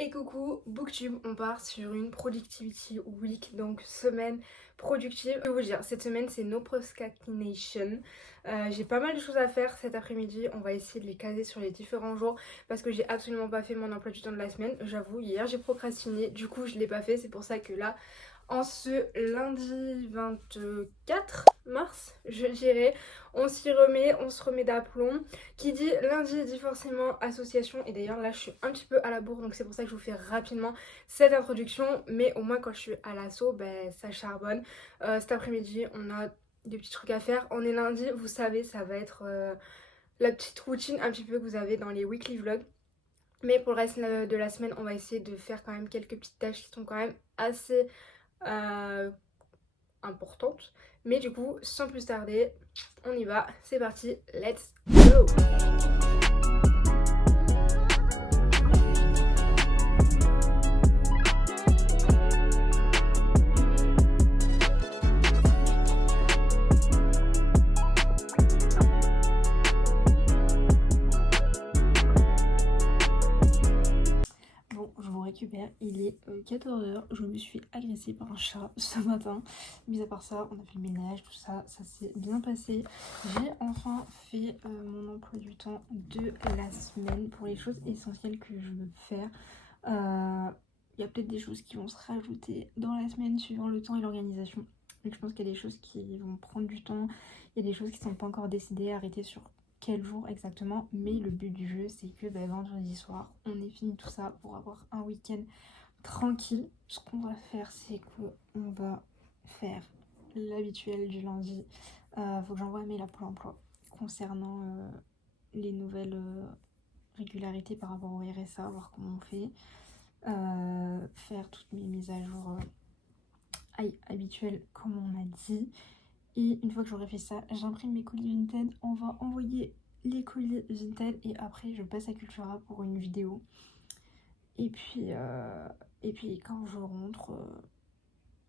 Et coucou, Booktube, on part sur une Productivity Week, donc semaine productive. Je vais vous dire, cette semaine c'est no procrastination. J'ai pas mal de choses à faire cet après-midi, on va essayer de les caser sur les différents jours parce que j'ai absolument pas fait mon emploi du temps de la semaine. J'avoue, hier j'ai procrastiné, du coup je l'ai pas fait, c'est pour ça que là, en ce lundi 24 mars, je dirais, on s'y remet, on se remet d'aplomb. Qui dit lundi dit forcément association, et d'ailleurs là je suis un petit peu à la bourre, donc c'est pour ça que je vous fais rapidement cette introduction, mais au moins quand je suis à l'assaut, ça charbonne. Cet après-midi on a des petits trucs à faire, on est lundi, vous savez, ça va être la petite routine un petit peu que vous avez dans les weekly vlogs. Mais pour le reste de la semaine, on va essayer de faire quand même quelques petites tâches qui sont quand même assez euh, importantes. Mais du coup, sans plus tarder, on y va, c'est parti, let's go! Bon, je vous récupère, il est 14h, je me suis agressée par un chat ce matin. Mis à part ça, on a fait le ménage, tout ça, ça s'est bien passé. J'ai enfin fait mon emploi du temps de la semaine pour les choses essentielles que je veux faire. Il y a peut-être des choses qui vont se rajouter dans la semaine suivant le temps et l'organisation. Donc je pense qu'il y a des choses qui vont prendre du temps, il y a des choses qui ne sont pas encore décidées, arrêtées sur quel jour exactement, mais le but du jeu c'est que vendredi soir on ait fini tout ça pour avoir un week-end tranquille. Ce qu'on va faire c'est qu'on va faire l'habituel du lundi. Faut que j'envoie un mail à Pôle emploi concernant les nouvelles régularités par rapport au RSA, voir comment on fait, faire toutes mes mises à jour habituelles comme on a dit. Et une fois que j'aurai fait ça, j'imprime mes colis Vinted, on va envoyer les colis Vinted et après je passe à Cultura pour une vidéo. Et puis quand je rentre,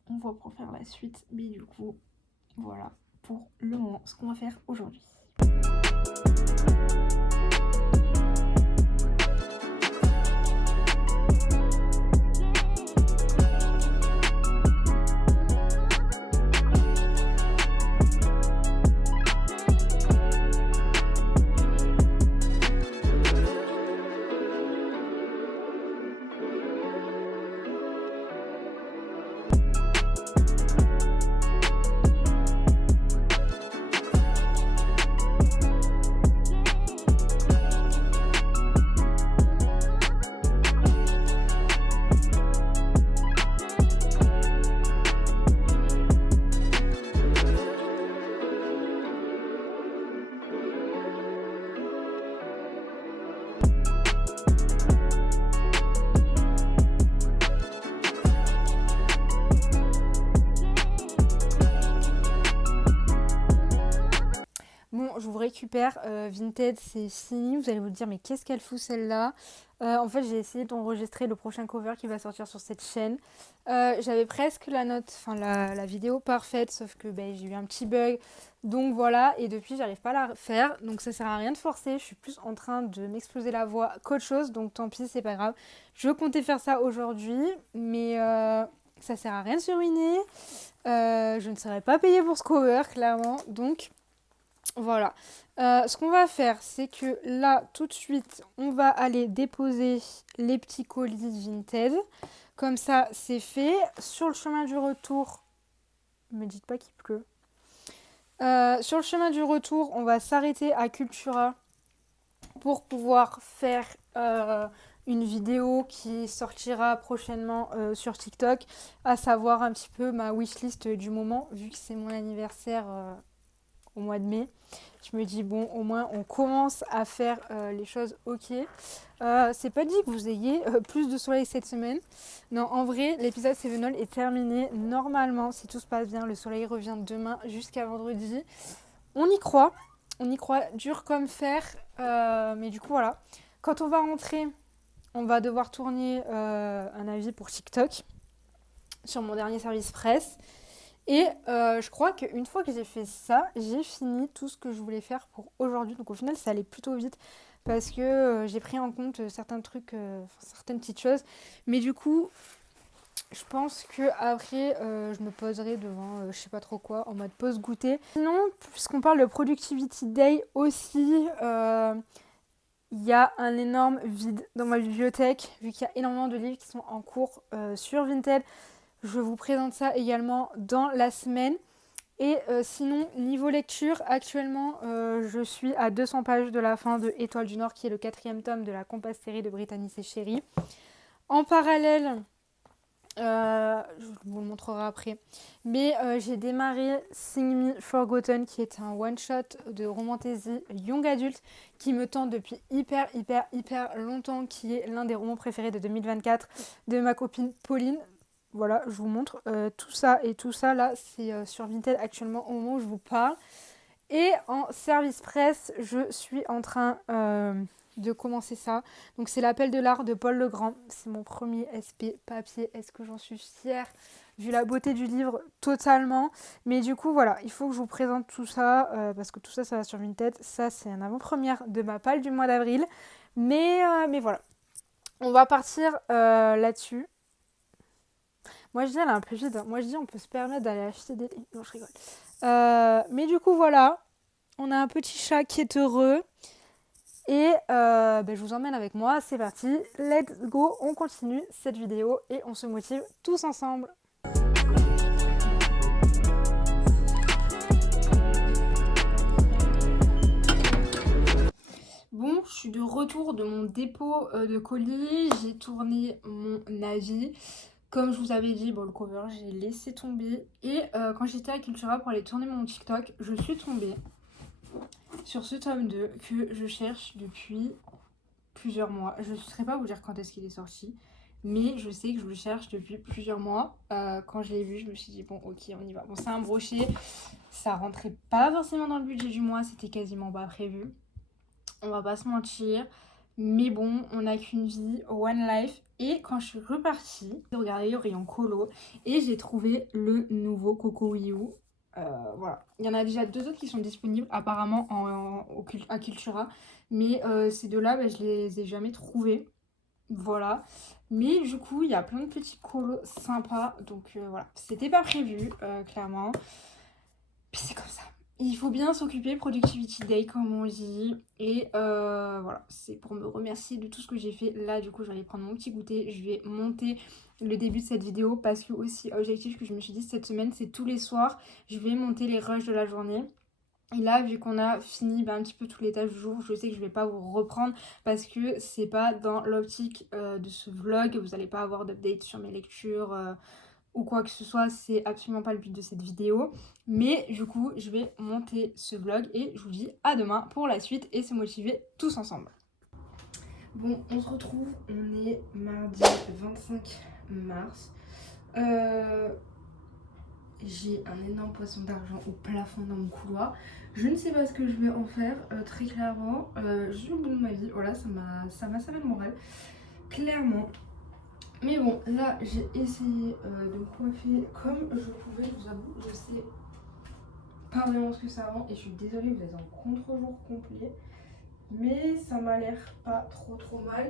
on va pour faire la suite. Mais du coup, voilà pour le moment ce qu'on va faire aujourd'hui. Bon, je vous récupère, Vinted c'est fini, vous allez vous dire mais qu'est-ce qu'elle fout celle-là. En fait j'ai essayé d'enregistrer le prochain cover qui va sortir sur cette chaîne. J'avais presque la note, enfin la vidéo parfaite, sauf que j'ai eu un petit bug. Donc voilà, et depuis j'arrive pas à la faire, donc ça sert à rien de forcer, je suis plus en train de m'exploser la voix qu'autre chose, donc tant pis, c'est pas grave. Je comptais faire ça aujourd'hui, mais ça sert à rien de se ruiner. Je ne serai pas payée pour ce cover, clairement, donc... Voilà, ce qu'on va faire, c'est que là, tout de suite, on va aller déposer les petits colis Vinted. Comme ça, c'est fait. Sur le chemin du retour, ne me dites pas qu'il pleut. Sur le chemin du retour, on va s'arrêter à Cultura pour pouvoir faire une vidéo qui sortira prochainement sur TikTok, à savoir un petit peu ma wishlist du moment, vu que c'est mon anniversaire au mois de mai. Je me dis bon, au moins on commence à faire les choses ok. C'est pas dit que vous ayez plus de soleil cette semaine. Non, en vrai, l'épisode Sevenol est terminé. Normalement, si tout se passe bien, le soleil revient demain jusqu'à vendredi. On y croit dur comme fer. Mais du coup, voilà. Quand on va rentrer, on va devoir tourner un avis pour TikTok sur mon dernier service presse. Et je crois qu'une fois que j'ai fait ça, j'ai fini tout ce que je voulais faire pour aujourd'hui. Donc au final, ça allait plutôt vite parce que j'ai pris en compte certains trucs, certaines petites choses. Mais du coup, je pense que après, je me poserai devant je sais pas trop quoi, en mode pause goûter. Sinon, puisqu'on parle de Productivity Day aussi, il y a un énorme vide dans ma bibliothèque, vu qu'il y a énormément de livres qui sont en cours sur Vinted. Je vous présente ça également dans la semaine. Et sinon, niveau lecture, actuellement, je suis à 200 pages de la fin de Étoile du Nord, qui est le 4e tome de la Compass série de Brittany et Chéri. En parallèle, je vous le montrerai après, mais j'ai démarré Sing Me Forgotten, qui est un one-shot de romantasy young adulte qui me tente depuis hyper longtemps, qui est l'un des romans préférés de 2024 de ma copine Pauline. Voilà, je vous montre tout ça et tout ça là, c'est sur Vinted actuellement au moment où je vous parle. Et en service presse, je suis en train de commencer ça. Donc c'est L'appel de l'art de Paul Legrand. C'est mon premier SP papier. Est-ce que j'en suis fière vu la beauté du livre totalement. Mais du coup voilà, il faut que je vous présente tout ça parce que tout ça, ça va sur Vinted. Ça c'est un avant-première de ma palle du mois d'avril. Mais voilà, on va partir là-dessus. Moi je dis elle est un peu vide. Moi je dis on peut se permettre d'aller acheter des... Non, je rigole. Mais du coup voilà, on a un petit chat qui est heureux. Et je vous emmène avec moi, c'est parti, let's go, on continue cette vidéo et on se motive tous ensemble. Bon, je suis de retour de mon dépôt de colis, j'ai tourné mon avis. Comme je vous avais dit, bon, le cover, j'ai laissé tomber. Et quand j'étais à Cultura pour aller tourner mon TikTok, je suis tombée sur ce tome 2 que je cherche depuis plusieurs mois. Je ne saurais pas vous dire quand est-ce qu'il est sorti, mais je sais que je le cherche depuis plusieurs mois. Quand je l'ai vu, je me suis dit, bon, ok, on y va. Bon, c'est un brochet, ça rentrait pas forcément dans le budget du mois, c'était quasiment pas prévu. On va pas se mentir. Mais bon, on n'a qu'une vie, one life. Et quand je suis repartie, j'ai regardé au rayon colo et j'ai trouvé le nouveau Coco Wii U. Voilà. Il y en a déjà 2 autres qui sont disponibles apparemment à Cultura. Mais ces 2-là, je les ai jamais trouvés. Voilà. Mais du coup, il y a plein de petits colos sympas. Donc voilà. C'était pas prévu, clairement. Puis c'est comme ça. Il faut bien s'occuper, Productivity Day comme on dit. Et voilà, c'est pour me remercier de tout ce que j'ai fait. Là, du coup, je vais aller prendre mon petit goûter. Je vais monter le début de cette vidéo parce que aussi, objectif que je me suis dit cette semaine, c'est tous les soirs, je vais monter les rushs de la journée. Et là, vu qu'on a fini un petit peu tous les tâches du jour, je sais que je vais pas vous reprendre parce que c'est pas dans l'optique de ce vlog. Vous n'allez pas avoir d'update sur mes lectures ou quoi que ce soit, c'est absolument pas le but de cette vidéo. Mais du coup, je vais monter ce vlog et je vous dis à demain pour la suite et se motiver tous ensemble. Bon, on se retrouve, on est mardi 25 mars. J'ai un énorme poisson d'argent au plafond dans mon couloir. Je ne sais pas ce que je vais en faire, très clairement. Je suis au bout de ma vie, voilà, ça m'a serré le moral, clairement. Mais bon, là j'ai essayé de me coiffer comme je pouvais, je vous avoue, je sais pas vraiment ce que ça rend et je suis désolée, vous êtes en contre-jour complet. Mais ça m'a l'air pas trop mal.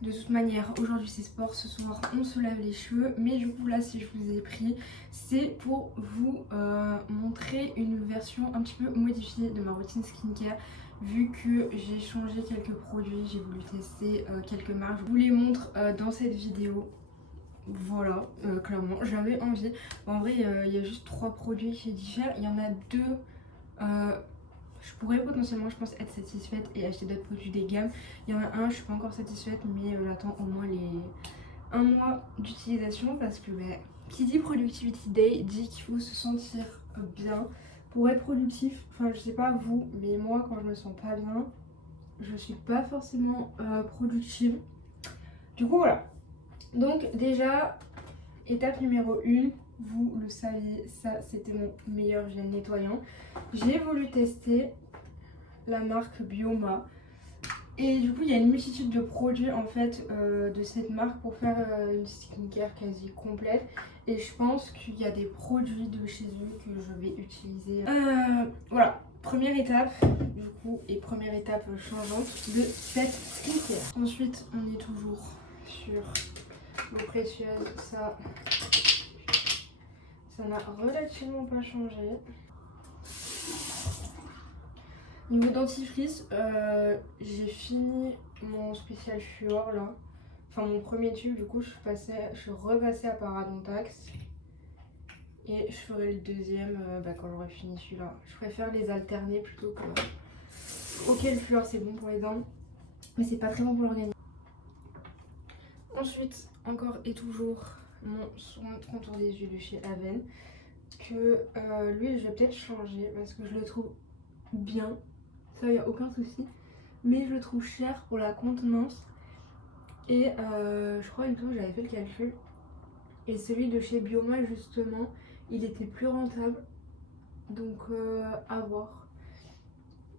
De toute manière, aujourd'hui c'est sport, ce soir on se lave les cheveux. Mais du coup là, si je vous ai pris, c'est pour vous montrer une version un petit peu modifiée de ma routine skincare. Vu que j'ai changé quelques produits, j'ai voulu tester quelques marques. Je vous les montre dans cette vidéo. Voilà, clairement, j'avais envie. En vrai, il y a juste 3 produits qui diffèrent. Il y en a 2. Je pourrais potentiellement, je pense, être satisfaite et acheter d'autres produits des gammes. Il y en a un, je suis pas encore satisfaite, mais j'attends au moins un mois d'utilisation parce que qui dit Productivity Day dit qu'il faut se sentir bien pour être productif. Enfin, je sais pas vous, mais moi, quand je me sens pas bien, je suis pas forcément productive. Du coup, voilà. Donc, déjà, étape numéro 1. Vous le saviez, ça c'était mon meilleur gel nettoyant. J'ai voulu tester la marque Bioma. Et du coup, il y a une multitude de produits en fait de cette marque pour faire une skincare quasi complète. Et je pense qu'il y a des produits de chez eux que je vais utiliser. Voilà, première étape du coup, et première étape changeante de cette skincare. Ensuite, on est toujours sur l'eau précieuse. Ça n'a relativement pas changé. Niveau dentifrice, j'ai fini mon spécial Fluor là. Enfin mon premier tube, du coup je suis repassée à Parodontax. Et je ferai le deuxième quand j'aurai fini celui-là. Je préfère les alterner plutôt que... Ok, le Fluor c'est bon pour les dents, mais c'est pas très bon pour l'organisme. Ensuite, encore et toujours, mon soin de contour des yeux de chez Aven. Que lui je vais peut-être changer parce que je le trouve bien. Ça y a aucun souci. Mais je le trouve cher pour la contenance. Et je crois une fois j'avais fait le calcul. Et celui de chez Bioma justement, il était plus rentable. Donc à voir.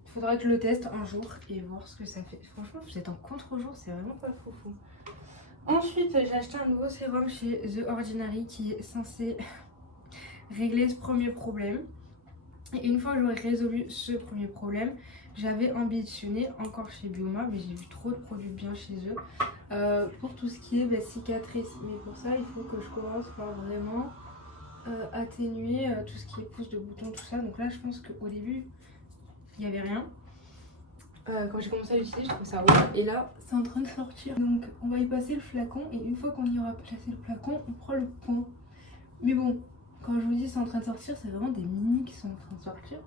Il faudra que je le teste un jour et voir ce que ça fait. Franchement, vous êtes en contre-jour, c'est vraiment pas fou. Ensuite, j'ai acheté un nouveau sérum chez The Ordinary qui est censé régler ce premier problème. Et une fois que j'aurai résolu ce premier problème, j'avais ambitionné encore chez Bioma, mais j'ai vu trop de produits bien chez eux pour tout ce qui est cicatrices. Mais pour ça, il faut que je commence par vraiment atténuer tout ce qui est pousse de boutons, tout ça. Donc là, je pense qu'au début, il n'y avait rien. Quand j'ai commencé à l'utiliser, je trouvais ça ouais. Et là, c'est en train de sortir. Donc, on va y passer le flacon. Et une fois qu'on y aura placé le flacon, on prend le point. Mais bon, quand je vous dis c'est en train de sortir, c'est vraiment des mini qui sont en train de sortir.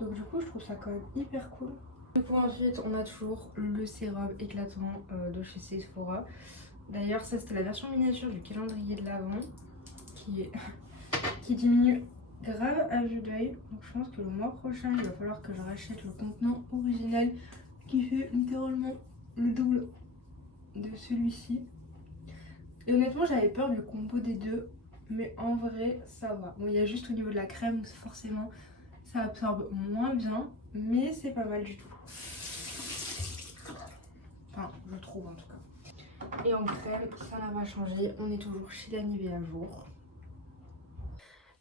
Donc du coup, je trouve ça quand même hyper cool. Du coup, ensuite, on a toujours le sérum éclatant de chez Sephora. D'ailleurs, ça c'était la version miniature du calendrier de l'Avent qui diminue grave à vue d'œil. Donc je pense que le mois prochain, il va falloir que je rachète le contenant original qui fait littéralement le double de celui-ci. Et honnêtement, j'avais peur du combo des deux. Mais en vrai, ça va. Bon, il y a juste au niveau de la crème, forcément, ça absorbe moins bien. Mais c'est pas mal du tout. Enfin, je trouve en tout cas. Et en crème, ça n'a pas changé. On est toujours chez la Nivea Jour.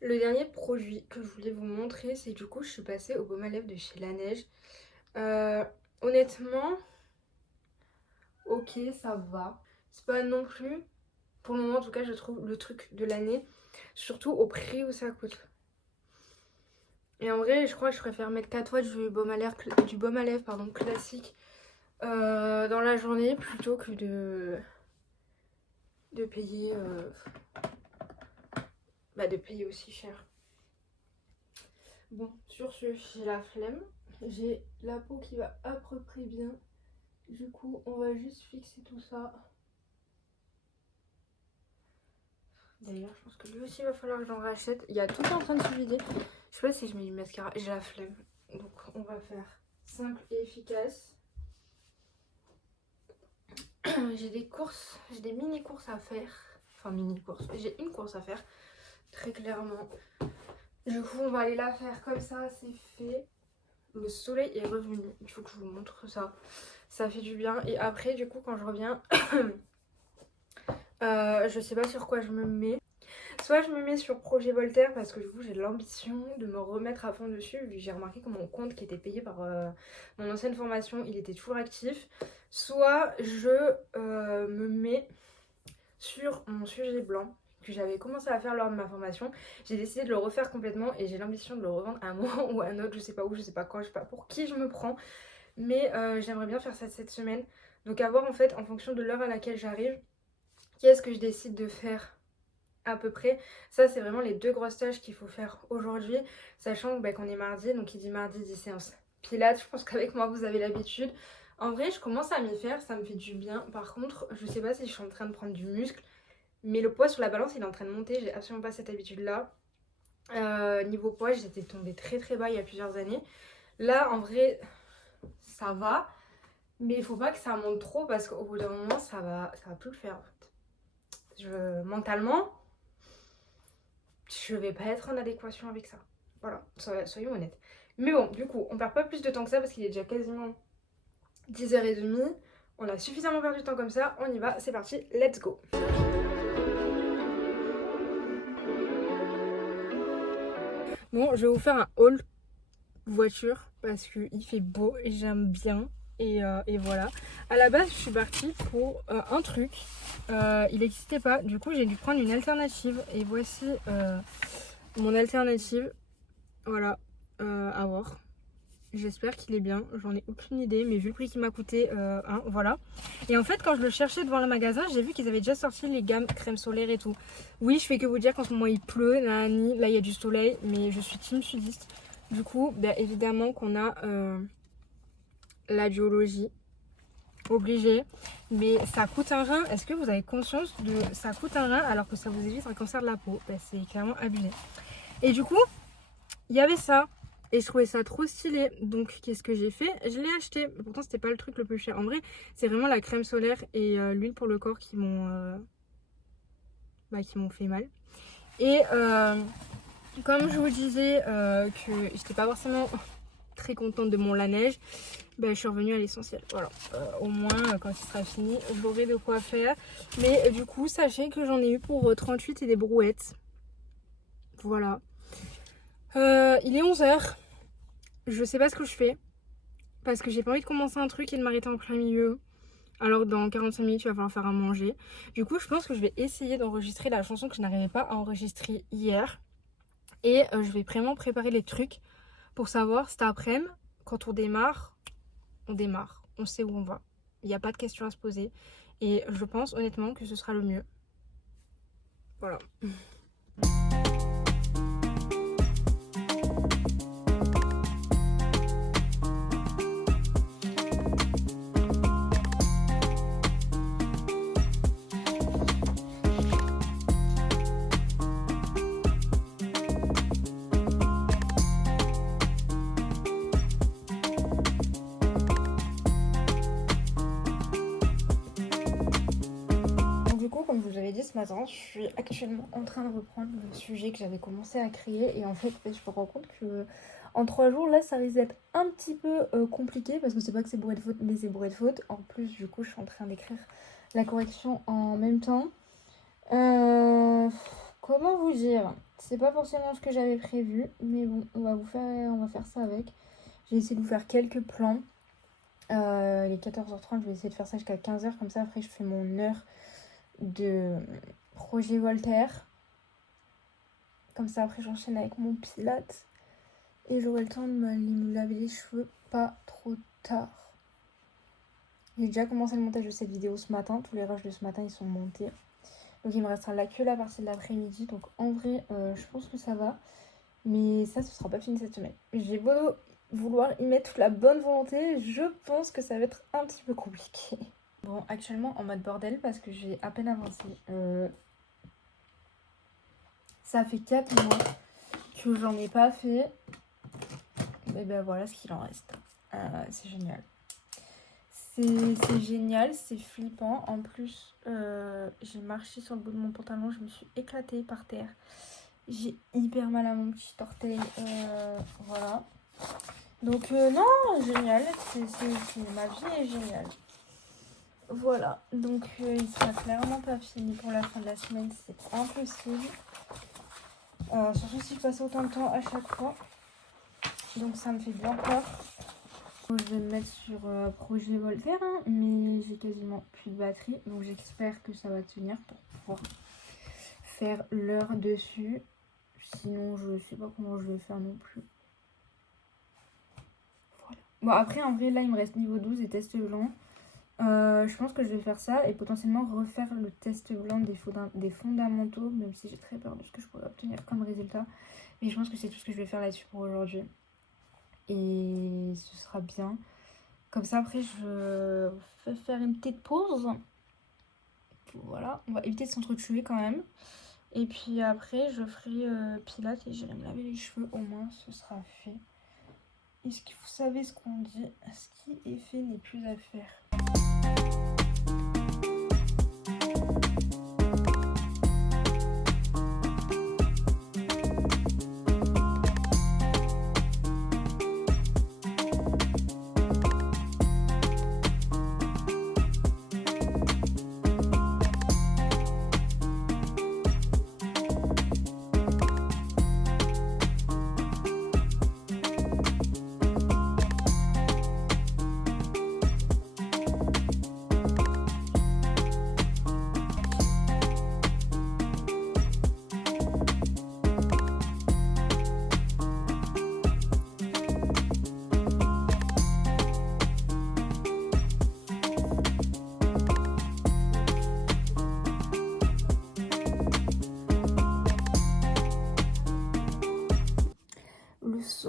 Le dernier produit que je voulais vous montrer, c'est du coup, je suis passée au baume à lèvres de chez La Neige. Honnêtement, ok, ça va. C'est pas non plus, pour le moment en tout cas, je trouve le truc de l'année. Surtout au prix où ça coûte. Et en vrai, je crois que je préfère mettre 4 fois du baume à lèvres, classique dans la journée plutôt que de payer, de payer aussi cher. Bon, sur ce, j'ai la flemme. J'ai la peau qui va à peu près bien. Du coup, on va juste fixer tout ça. D'ailleurs, je pense que lui aussi, il va falloir que j'en rachète. Il y a tout en train de se vider. Je sais pas si je mets du mascara. J'ai la flemme. Donc, on va faire simple et efficace. J'ai des courses, j'ai des mini-courses à faire. Enfin, mini-courses. J'ai une course à faire, très clairement. Du coup, on va aller la faire comme ça, c'est fait. Le soleil est revenu. Il faut que je vous montre ça. Ça fait du bien. Et après, du coup, quand je reviens, je sais pas sur quoi je me mets. Soit je me mets sur Projet Voltaire parce que du coup j'ai l'ambition de me remettre à fond dessus. Vu que j'ai remarqué que mon compte qui était payé par mon ancienne formation, il était toujours actif. Soit je me mets sur mon sujet blanc que j'avais commencé à faire lors de ma formation. J'ai décidé de le refaire complètement et j'ai l'ambition de le revendre à un moment ou à un autre. Je sais pas où, je sais pas quand, je sais pas pour qui je me prends. Mais j'aimerais bien faire ça cette semaine. Donc à voir en fait en fonction de l'heure à laquelle j'arrive, qu'est-ce que je décide de faire à peu près. Ça c'est vraiment les deux grosses tâches qu'il faut faire aujourd'hui, sachant qu'on est mardi, donc il dit mardi 10 séances pilates. Je pense qu'avec moi vous avez l'habitude. En vrai je commence à m'y faire, ça me fait du bien. Par contre je sais pas si je suis en train de prendre du muscle, mais le poids sur la balance il est en train de monter. J'ai absolument pas cette habitude là. Niveau poids j'étais tombée très très bas il y a plusieurs années. Là en vrai ça va, mais il faut pas que ça monte trop parce qu'au bout d'un moment ça va plus le faire en fait. Mentalement je vais pas être en adéquation avec ça. Voilà, soyons honnêtes. Mais bon, du coup, on perd pas plus de temps que ça parce qu'il est déjà quasiment 10h30. On a suffisamment perdu de temps comme ça, on y va, c'est parti, let's go. Bon, je vais vous faire un haul voiture parce qu'il fait beau et j'aime bien. Et voilà. À la base, je suis partie pour un truc. Il n'existait pas. Du coup, j'ai dû prendre une alternative. Et voici mon alternative. Voilà. À voir. J'espère qu'il est bien. J'en ai aucune idée. Mais vu le prix qu'il m'a coûté, voilà. Et en fait, quand je le cherchais devant le magasin, j'ai vu qu'ils avaient déjà sorti les gammes crème solaire et tout. Oui, je fais que vous dire qu'en ce moment il pleut. Là, il y a du soleil. Mais je suis team sudiste. Du coup, bien évidemment qu'on a la biologie, obligé, mais ça coûte un rein. Est-ce que vous avez conscience de ça coûte un rein alors que ça vous évite un cancer de la peau? Ben, c'est clairement abusé. Et du coup, il y avait ça et je trouvais ça trop stylé. Donc qu'est-ce que j'ai fait? Je l'ai acheté. Pourtant c'était pas le truc le plus cher. En vrai, c'est vraiment la crème solaire et l'huile pour le corps qui m'ont fait mal. Et comme je vous disais que j'étais pas forcément très contente de mon neige, ben, je suis revenue à l'essentiel. Voilà, au moins quand il sera fini, j'aurai de quoi faire. Mais du coup, sachez que j'en ai eu pour 38 et des brouettes. Voilà. Il est 11h. Je sais pas ce que je fais parce que j'ai pas envie de commencer un truc et de m'arrêter en plein milieu. Alors dans 45 minutes, il va falloir faire à manger. Du coup, je pense que je vais essayer d'enregistrer la chanson que je n'arrivais pas à enregistrer hier. Et je vais vraiment préparer les trucs pour savoir cet après-midi, quand on démarre, on sait où on va. Il n'y a pas de questions à se poser. Et je pense honnêtement que ce sera le mieux. Voilà. Comme je vous avais dit ce matin, je suis actuellement en train de reprendre le sujet que j'avais commencé à créer et en fait je me rends compte que en 3 jours là ça risque d'être un petit peu compliqué parce que c'est pas que c'est bourré de fautes mais c'est bourré de fautes. En plus du coup je suis en train d'écrire la correction en même temps. Comment vous dire, c'est pas forcément ce que j'avais prévu mais bon on va faire ça avec. J'ai essayé de vous faire quelques plans. Il est 14h30, je vais essayer de faire ça jusqu'à 15h comme ça après je fais mon heure de projet Voltaire. Comme ça après j'enchaîne avec mon Pilates et j'aurai le temps de me laver les cheveux pas trop tard. J'ai déjà commencé le montage de cette vidéo ce matin, tous les rushs de ce matin ils sont montés. Donc il me restera là que la partie de l'après-midi. Donc en vrai je pense que ça va. Mais ça ce sera pas fini cette semaine. J'ai beau vouloir y mettre toute la bonne volonté, je pense que ça va être un petit peu compliqué. Bon, actuellement en mode bordel parce que j'ai à peine avancé. Ça fait 4 mois que j'en ai pas fait. Et ben voilà ce qu'il en reste. C'est génial. C'est génial, c'est flippant. En plus, j'ai marché sur le bout de mon pantalon, je me suis éclatée par terre. J'ai hyper mal à mon petit orteil. Voilà. Donc non, génial. Ma vie est géniale. Voilà, donc il sera clairement pas fini pour la fin de la semaine, c'est impossible. Surtout si je passe autant de temps à chaque fois. Donc ça me fait bien peur. Je vais me mettre sur projet Voltaire, hein, mais j'ai quasiment plus de batterie. Donc j'espère que ça va tenir pour pouvoir faire l'heure dessus. Sinon je sais pas comment je vais faire non plus. Voilà. Bon après en vrai là il me reste niveau 12 et test blanc. Je pense que je vais faire ça et potentiellement refaire le test blanc des fondamentaux, même si j'ai très peur de ce que je pourrais obtenir comme résultat. Mais je pense que c'est tout ce que je vais faire là-dessus pour aujourd'hui. Et ce sera bien. Comme ça après je vais faire une petite pause. Voilà, on va éviter de s'entretuer quand même. Et puis après je ferai pilates et j'irai me laver les cheveux, au moins ce sera fait. Est-ce que vous savez ce qu'on dit? Ce qui est fait n'est plus à faire.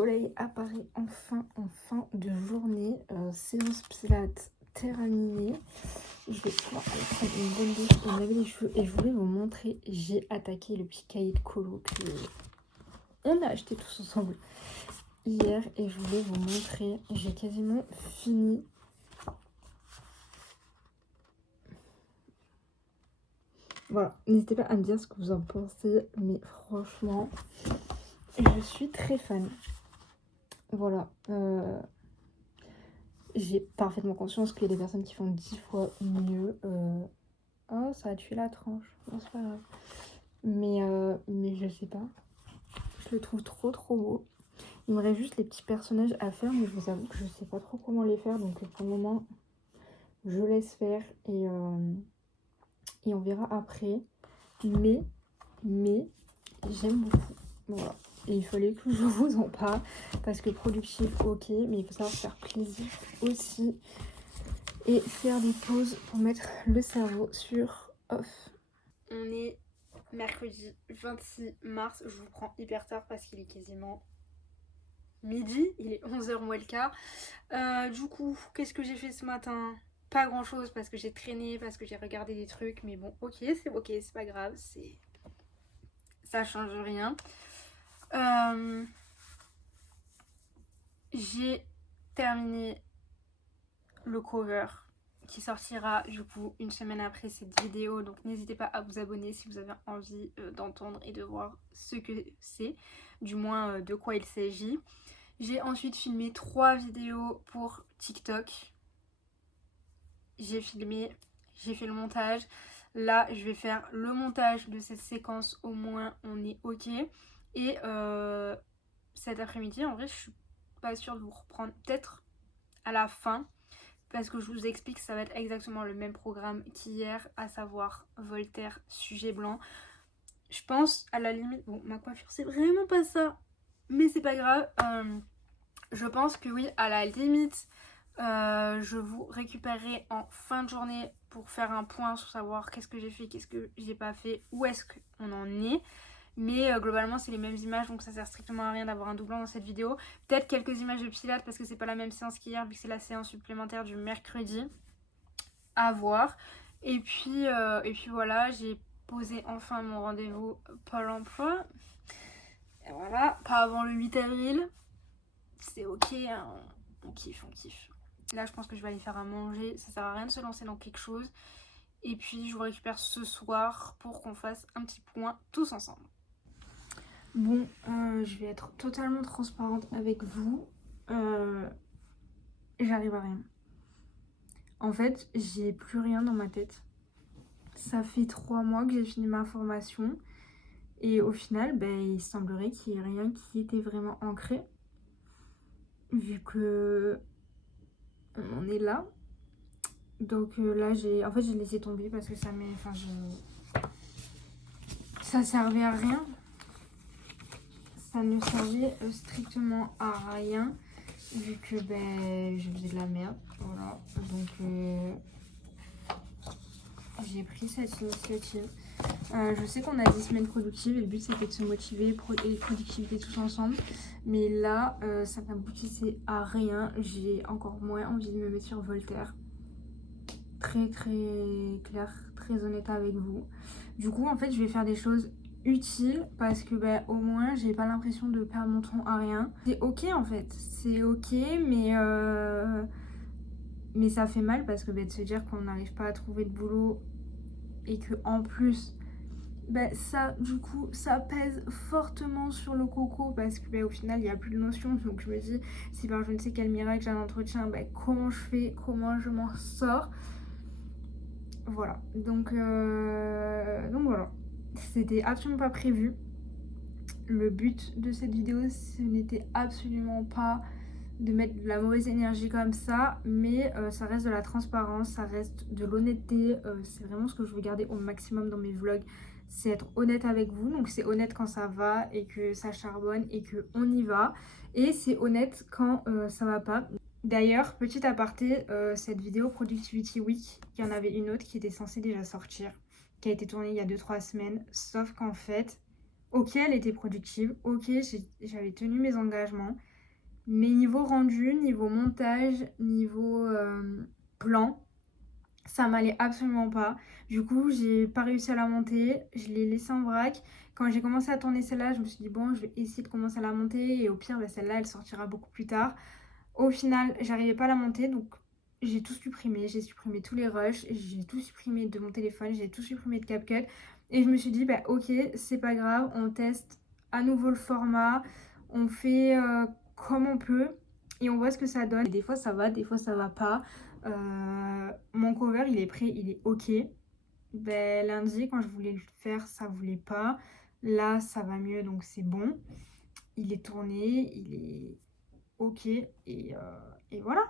soleil apparaît enfin en fin de journée. Séance pilates terminée. Je vais pouvoir aller prendre une bonne douche et me laver les cheveux. Et je voulais vous montrer, j'ai attaqué le petit cahier de colo que on a acheté tous ensemble hier. Et je voulais vous montrer, j'ai quasiment fini. Voilà, n'hésitez pas à me dire ce que vous en pensez. Mais franchement, je suis très fan. Voilà. J'ai parfaitement conscience qu'il y a des personnes qui font 10 fois mieux. Oh, ça a tué la tranche. Non, c'est pas grave. Mais je sais pas. Je le trouve trop beau. Il me reste juste les petits personnages à faire, mais je vous avoue que je sais pas trop comment les faire. Donc pour le moment, je laisse faire et on verra après. Mais j'aime beaucoup. Voilà. Et il fallait que je vous en parle parce que productif, ok, mais il faut savoir faire plaisir aussi et faire des pauses pour mettre le cerveau sur off. On est mercredi 26 mars, je vous prends hyper tard parce qu'il est quasiment midi, il est 11h moins le quart. Du coup, qu'est-ce que j'ai fait ce matin? Pas grand chose parce que j'ai traîné, parce que j'ai regardé des trucs, mais bon, ok, c'est pas grave, ça change rien. J'ai terminé le cover qui sortira du coup une semaine après cette vidéo, donc n'hésitez pas à vous abonner si vous avez envie d'entendre et de voir ce que c'est, du moins de quoi il s'agit. J'ai ensuite filmé 3 vidéos pour TikTok. J'ai filmé, j'ai fait le montage. Là, je vais faire le montage de cette séquence, au moins on est ok. Et cet après-midi, en vrai, je suis pas sûre de vous reprendre, peut-être à la fin, parce que je vous explique, ça va être exactement le même programme qu'hier, à savoir Voltaire, sujet blanc. Je pense, à la limite, bon, ma coiffure, c'est vraiment pas ça, mais c'est pas grave. Je pense que oui, à la limite, je vous récupérerai en fin de journée pour faire un point sur savoir qu'est-ce que j'ai fait, qu'est-ce que j'ai pas fait, où est-ce qu'on en est. Mais globalement c'est les mêmes images, donc ça sert strictement à rien d'avoir un doublant dans cette vidéo. Peut-être quelques images de pilates parce que c'est pas la même séance qu'hier vu que c'est la séance supplémentaire du mercredi. À voir. Et puis voilà, j'ai posé enfin mon rendez-vous Pôle emploi. Et voilà, pas avant le 8 avril. C'est ok, hein. On kiffe. Là je pense que je vais aller faire à manger, ça sert à rien de se lancer dans quelque chose. Et puis je vous récupère ce soir pour qu'on fasse un petit point tous ensemble. Bon, je vais être totalement transparente avec vous. J'arrive à rien. En fait, j'ai plus rien dans ma tête. Ça fait 3 mois que j'ai fini ma formation. Et au final, il semblerait qu'il n'y ait rien qui était vraiment ancré. Vu que on en est là. Donc là, j'ai laissé tomber parce que ça servait à rien. Ça ne servait strictement à rien vu que je faisais de la merde. Voilà. Donc j'ai pris cette initiative. Je sais qu'on a 10 semaines productives et le but c'était de se motiver et productivité tous ensemble. Mais là, ça n'aboutissait à rien. J'ai encore moins envie de me mettre sur Voltaire. Très clair, très honnête avec vous. Du coup, en fait, je vais faire des choses utile parce que au moins j'ai pas l'impression de perdre mon temps à rien. C'est ok en fait, c'est ok, mais ça fait mal parce que de se dire qu'on n'arrive pas à trouver de boulot et que en plus ça du coup ça pèse fortement sur le coco parce que au final il n'y a plus de notion. Donc je me dis si par je ne sais quel miracle j'ai un entretien, comment je fais, comment je m'en sors. Voilà, donc voilà. C'était absolument pas prévu. Le but de cette vidéo, ce n'était absolument pas de mettre de la mauvaise énergie comme ça, mais ça reste de la transparence, ça reste de l'honnêteté. C'est vraiment ce que je veux garder au maximum dans mes vlogs, c'est être honnête avec vous. Donc c'est honnête quand ça va et que ça charbonne et qu'on y va, et c'est honnête quand ça va pas. D'ailleurs, petit aparté, cette vidéo Productivity Week, il y en avait une autre qui était censée déjà sortir, qui a été tournée il y a 2-3 semaines, sauf qu'en fait, ok, elle était productive, ok, j'avais tenu mes engagements, Mais niveau rendu, niveau montage, niveau plan, ça m'allait absolument pas. Du coup, j'ai pas réussi à la monter. Je l'ai laissée en vrac. Quand j'ai commencé à tourner celle-là, je me suis dit bon, je vais essayer de commencer à la monter. Et au pire, bah, celle-là, elle sortira beaucoup plus tard. Au final, j'arrivais pas à la monter. Donc, j'ai tout supprimé. J'ai supprimé tous les rushs. J'ai tout supprimé de mon téléphone. J'ai tout supprimé de CapCut. Et je me suis dit, bah ok, c'est pas grave. On teste à nouveau le format. On fait comme on peut. Et on voit ce que ça donne. Et des fois, ça va. Des fois, ça va pas. Mon cover il est prêt, il est ok. Ben, lundi quand je voulais le faire ça voulait pas. Là ça va mieux donc c'est bon. Il est tourné, il est ok et voilà.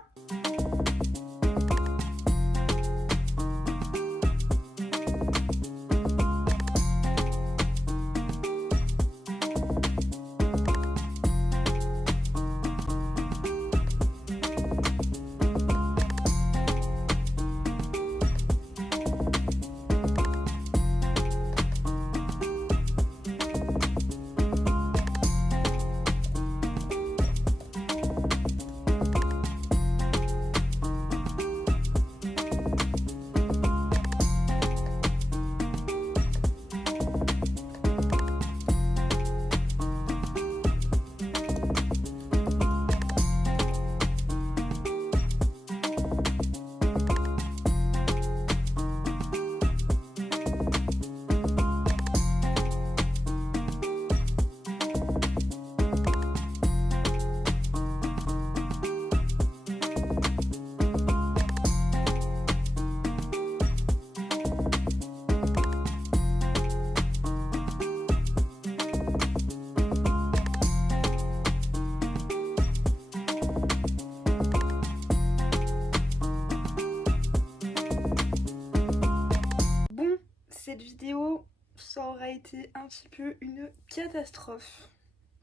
Bon, cette vidéo, ça aurait été un petit peu une catastrophe.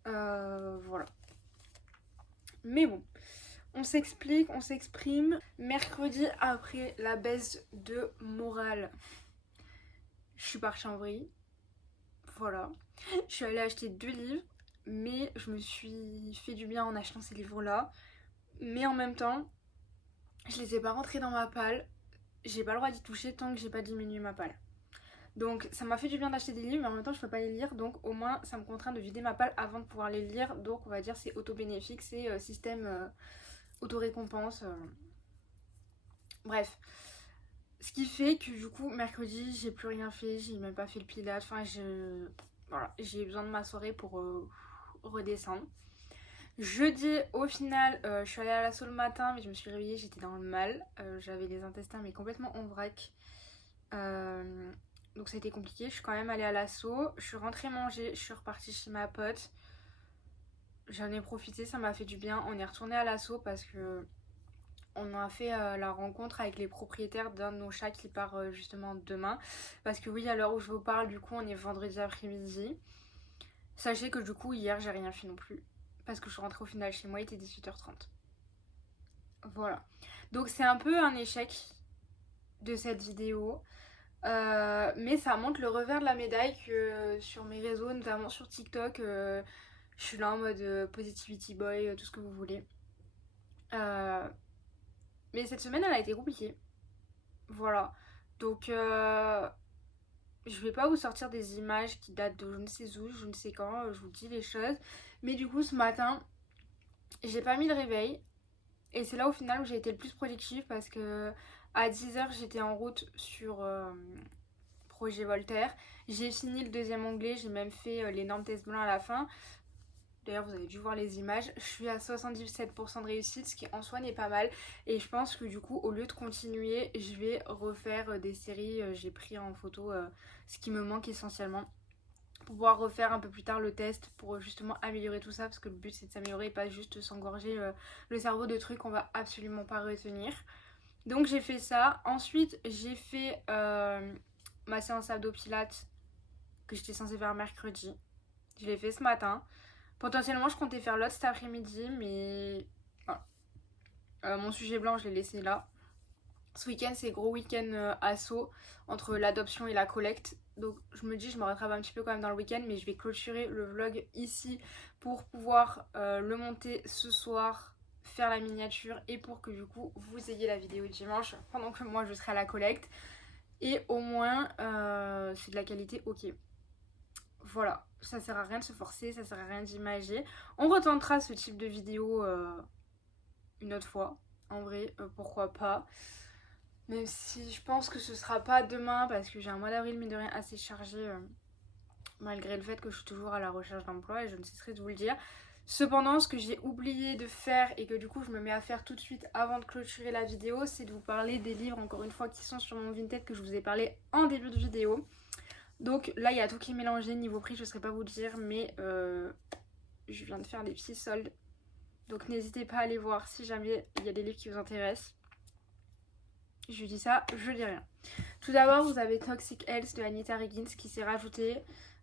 Voilà. Mais bon, on s'explique, on s'exprime. Mercredi, après la baisse de morale, je suis partie en vrille. Voilà. Je suis allée acheter 2 livres, mais je me suis fait du bien en achetant ces livres-là. Mais en même temps, je les ai pas rentrés dans ma palle. J'ai pas le droit d'y toucher tant que j'ai pas diminué ma palle. Donc ça m'a fait du bien d'acheter des livres, mais en même temps je peux pas les lire, donc au moins ça me contraint de vider ma palle avant de pouvoir les lire. Donc on va dire c'est auto-bénéfique, c'est système auto-récompense. Bref. Ce qui fait que du coup mercredi j'ai plus rien fait, j'ai même pas fait le pilates, enfin voilà, j'ai besoin de ma soirée pour redescendre. Jeudi au final je suis allée à l'assaut le matin mais je me suis réveillée, j'étais dans le mal, j'avais les intestins mais complètement en vrac. Donc ça a été compliqué, je suis quand même allée à l'assaut, je suis rentrée manger, je suis repartie chez ma pote. J'en ai profité, ça m'a fait du bien. On est retourné à l'assaut parce que on a fait la rencontre avec les propriétaires d'un de nos chats qui part justement demain. Parce que oui, à l'heure où je vous parle, du coup, on est vendredi après-midi. Sachez que du coup, hier, j'ai rien fait non plus. Parce que je suis rentrée au final chez moi, il était 18h30. Voilà. Donc c'est un peu un échec de cette vidéo. Mais ça montre le revers de la médaille que sur mes réseaux, notamment sur TikTok, je suis là en mode positivity boy, tout ce que vous voulez. Mais cette semaine, elle a été compliquée. Voilà. Donc, je vais pas vous sortir des images qui datent de je ne sais où, je ne sais quand, je vous dis les choses. Mais du coup, ce matin, j'ai pas mis le réveil. Et c'est là au final où j'ai été le plus productive parce que à 10h, j'étais en route sur Projet Voltaire. J'ai fini le deuxième onglet, j'ai même fait l'énorme test blanc à la fin. D'ailleurs, vous avez dû voir les images. Je suis à 77% de réussite, ce qui en soi n'est pas mal. Et je pense que du coup, au lieu de continuer, je vais refaire des séries. J'ai pris en photo ce qui me manque essentiellement pour pouvoir refaire un peu plus tard le test pour justement améliorer tout ça. Parce que le but, c'est de s'améliorer et pas juste s'engorger le cerveau de trucs qu'on va absolument pas retenir. Donc j'ai fait ça. Ensuite, j'ai fait ma séance abdo-pilates que j'étais censée faire mercredi. Je l'ai fait ce matin. Potentiellement, je comptais faire l'autre cet après-midi, mais voilà. Mon sujet blanc, je l'ai laissé là. Ce week-end, c'est gros week-end asso entre l'adoption et la collecte. Donc je me dis, je me rattrape un petit peu quand même dans le week-end, mais je vais clôturer le vlog ici pour pouvoir le monter ce soir, faire la miniature et pour que du coup vous ayez la vidéo dimanche pendant que moi je serai à la collecte. Et au moins c'est de la qualité ok. Voilà, ça sert à rien de se forcer, ça sert à rien d'imager. On retentera ce type de vidéo une autre fois. En vrai, pourquoi pas. Même si je pense que ce sera pas demain parce que j'ai un mois d'avril mine de rien assez chargé malgré le fait que je suis toujours à la recherche d'emploi et je ne cesserai de vous le dire. Cependant, ce que j'ai oublié de faire et que du coup je me mets à faire tout de suite avant de clôturer la vidéo, c'est de vous parler des livres encore une fois qui sont sur mon Vinted que je vous ai parlé en début de vidéo. Donc là il y a tout qui est mélangé, niveau prix je ne saurais pas vous dire mais je viens de faire des petits soldes. Donc n'hésitez pas à aller voir si jamais il y a des livres qui vous intéressent. Je dis ça, je dis rien. Tout d'abord, vous avez Toxic Health de Anita Higgins qui s'est rajouté.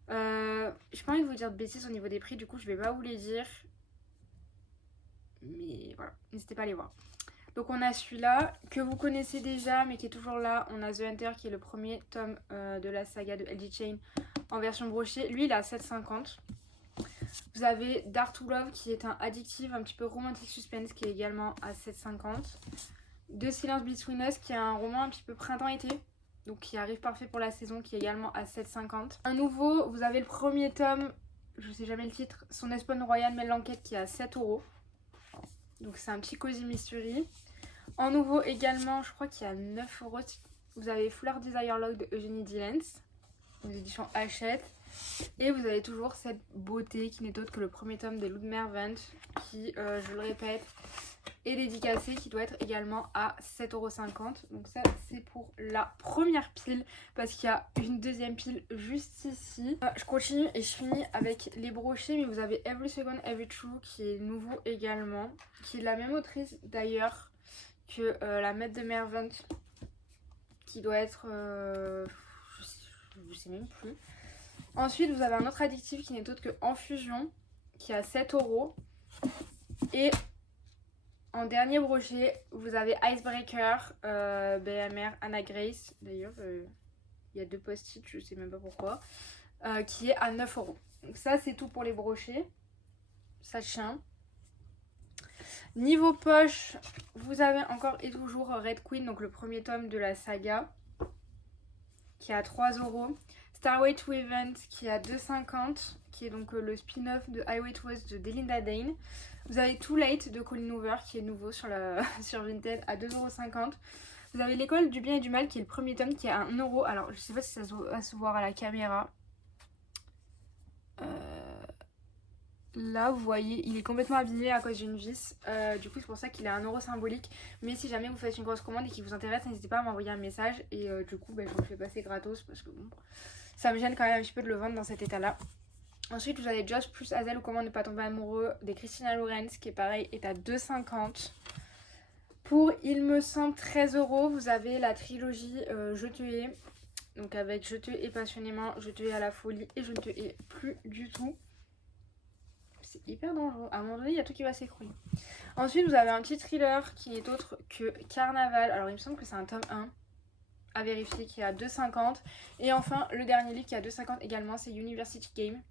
J'ai pas envie de vous dire de bêtises au niveau des prix, du coup je vais pas vous les dire. Mais voilà, n'hésitez pas à les voir. Donc on a celui-là que vous connaissez déjà mais qui est toujours là. On a The Hunter qui est le premier tome de la saga de LG Chain en version brochée. Lui il est à 7,50. Vous avez Dare to Love qui est un addictive un petit peu romantique suspense qui est également à 7,50. De Silence Between Us qui est un roman un petit peu printemps-été, donc qui arrive parfait pour la saison, qui est également à 7,50. Un nouveau, vous avez le premier tome, je sais jamais le titre, Son Espagne Royal mène l'enquête qui est à 7€. Donc c'est un petit cozy mystery. En nouveau également, je crois qu'il y a 9€. Vous avez Fleur Desire Log de Eugénie Dillens, aux éditions Hachette. Et vous avez toujours cette beauté qui n'est autre que le premier tome des Loups de Mervent qui, je le répète, est dédicacé, qui doit être également à 7,50€. Donc ça c'est pour la première pile parce qu'il y a une deuxième pile juste ici. Je continue et je finis avec les brochets, mais vous avez Every Second Every True qui est nouveau également, qui est de la même autrice d'ailleurs que la Maître de Mervent, qui doit être je sais même plus. Ensuite vous avez un autre addictif qui n'est autre que En Fusion qui est à 7€. Et en dernier brochet, vous avez Icebreaker, BMR, Anna Grace. D'ailleurs, il y a 2 post-it, je sais même pas pourquoi. Qui est à 9€. Donc ça, c'est tout pour les brochets. Ça tient. Niveau poche, vous avez encore et toujours Red Queen, donc le premier tome de la saga, qui est à 3€. Starway to Event, qui est à 2,50€, qui est donc le spin-off de Highway to West de Delinda Dane. Vous avez Too Late de Colleen Hoover qui est nouveau sur Vinted à 2,50€. Vous avez L'école du bien et du mal qui est le premier tome qui est à 1€. Alors je sais pas si ça va se voir à la caméra. Là vous voyez il est complètement abîmé à cause d'une vis. Du coup c'est pour ça qu'il est à 1€ symbolique. Mais si jamais vous faites une grosse commande et qu'il vous intéresse, n'hésitez pas à m'envoyer un message. Et du coup je vous le fais passer gratos parce que bon, ça me gêne quand même un petit peu de le vendre dans cet état là. Ensuite, vous avez Josh plus Hazel ou Comment ne pas tomber amoureux des Christina Lorenz qui est pareil, est à 2,50. Pour, il me semble, 13€, vous avez la trilogie Je te hais. Donc avec Je te hais passionnément, Je te hais à la folie et Je ne te hais plus du tout. C'est hyper dangereux. À un moment donné, il y a tout qui va s'écrouler. Ensuite, vous avez un petit thriller qui n'est autre que Carnaval. Alors il me semble que c'est un tome 1. À vérifier, qui est à 2,50. Et enfin, le dernier livre qui est à 2,50 également, c'est University Game.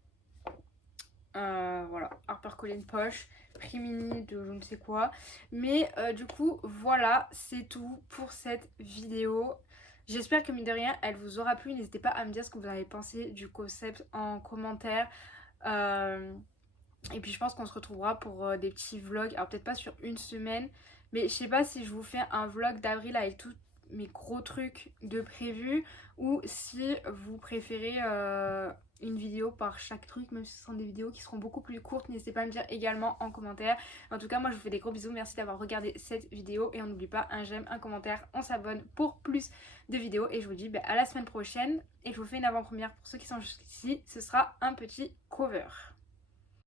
Voilà, HarperCollins poche, prix mini de je ne sais quoi. Mais du coup, voilà, c'est tout pour cette vidéo. J'espère que mine de rien, elle vous aura plu. N'hésitez pas à me dire ce que vous avez pensé du concept en commentaire. Et puis je pense qu'on se retrouvera pour des petits vlogs. Alors peut-être pas sur une semaine, mais je sais pas si je vous fais un vlog d'avril avec tous mes gros trucs de prévu ou si vous préférez une vidéo par chaque truc, même si ce sont des vidéos qui seront beaucoup plus courtes. N'hésitez pas à me dire également en commentaire. En tout cas, moi je vous fais des gros bisous, merci d'avoir regardé cette vidéo et on n'oublie pas un j'aime, un commentaire, on s'abonne pour plus de vidéos et je vous dis à la semaine prochaine et je vous fais une avant-première pour ceux qui sont jusqu'ici, ce sera un petit cover.